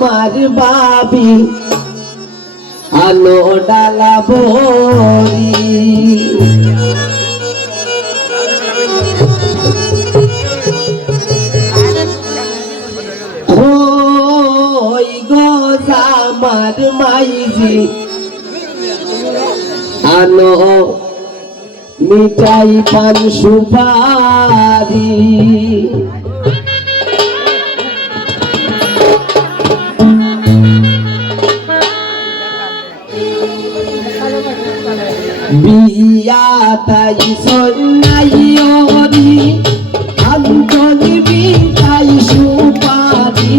আমার বাবি আলো ডালা বরি ওই গো আমার মাইজি আনো মিঠাই পান সুপারি বিয়া তাই সন্ন্যাই ওরি আন্তনি মিঠাই সুপারি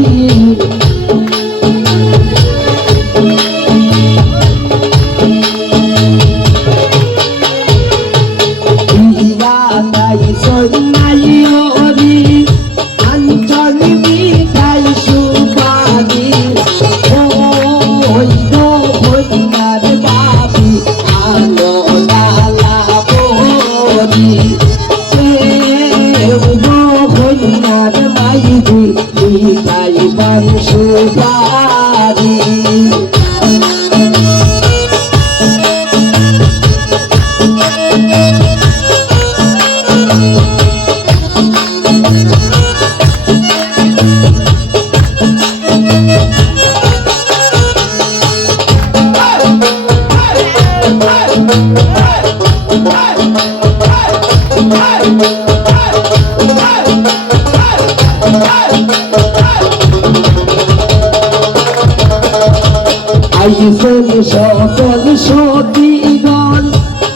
আইসেন সকল সতীগণ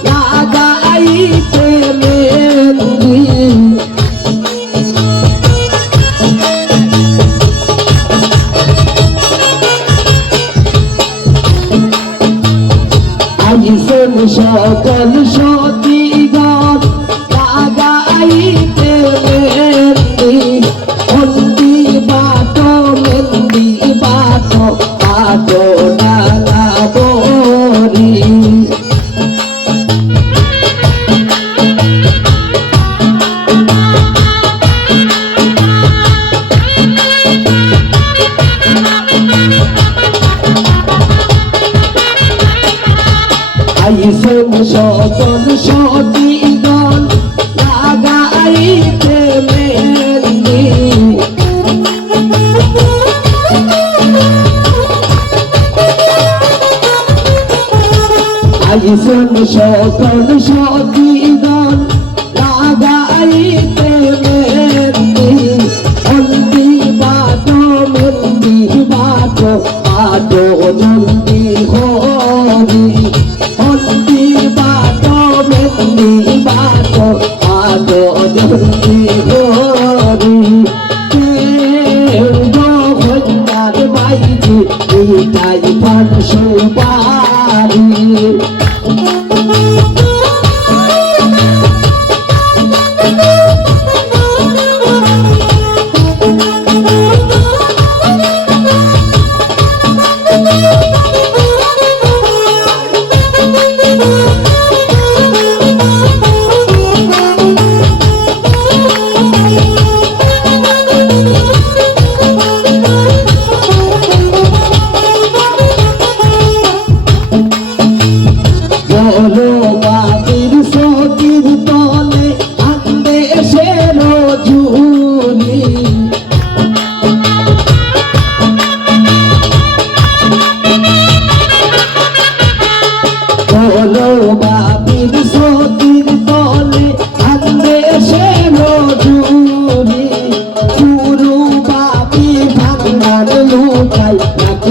লাগাইতে মেহেন্দি আইসেন সকল সতীগণ লাগাইতে মেহেন্দি হলদি বাটো মেহেন্দি বাটো বাটো আইসেন সকল সতীগণ লাগাইতে মেহেন্দি আইসেন সকল সতীগণ লাগাইতে মেহেন্দি হলদি বাটো মেহেন্দি বাটো বাটো জলদি হরি হলদি বাটো মেহেন্দি বাটো বাটো জলদি হরি কন্যার মাইজি মিঠাই পান সুপারি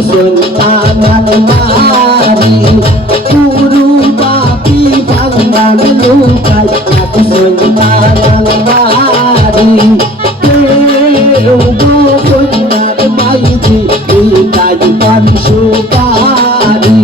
সুলতান মারি গুরু বাপি বাংলার লুকাই সুলতান মারি কেউ কন্যার মাইজি তাই পান সুপারি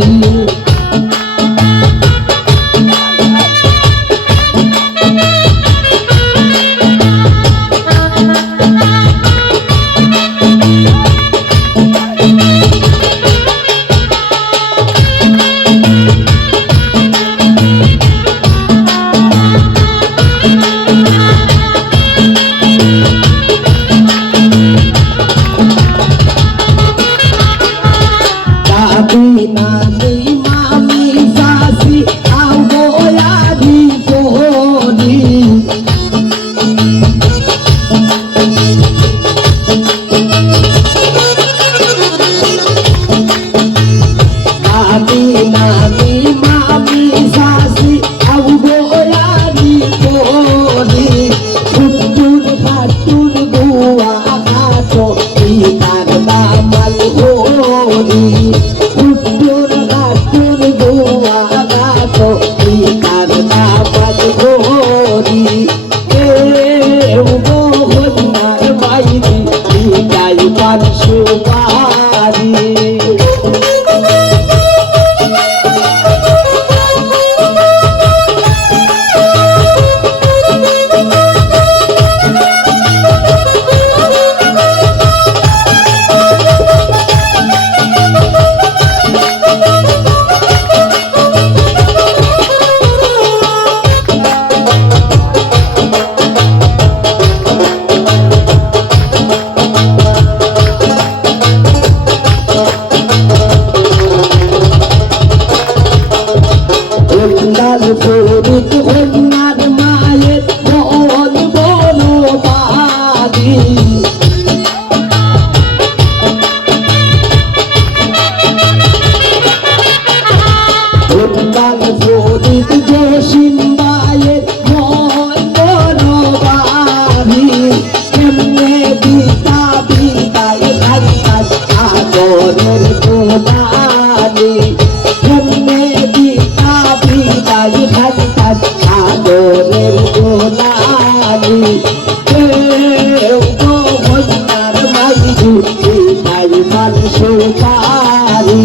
হুজুর গুয়া গাছো পিতার দামাল হরি হুজুর গাছুর গুয়া গাছো পিতার দামাল হরি কেউ গো হন্যার বাইরে পিতাই পান সুপারি লাল ফরিদ হন্যার মায়ের মন বনবাদী লাল ফরিদ জসিম মায়ের মন বনবাদী কেমনে পিতা পিতায় ধান আদরের গোলালি কেমনে পিতা পিতায় ধান আদরের গোলালি কেউ গো হন্যার মাইরি পিতায় মান সুপারি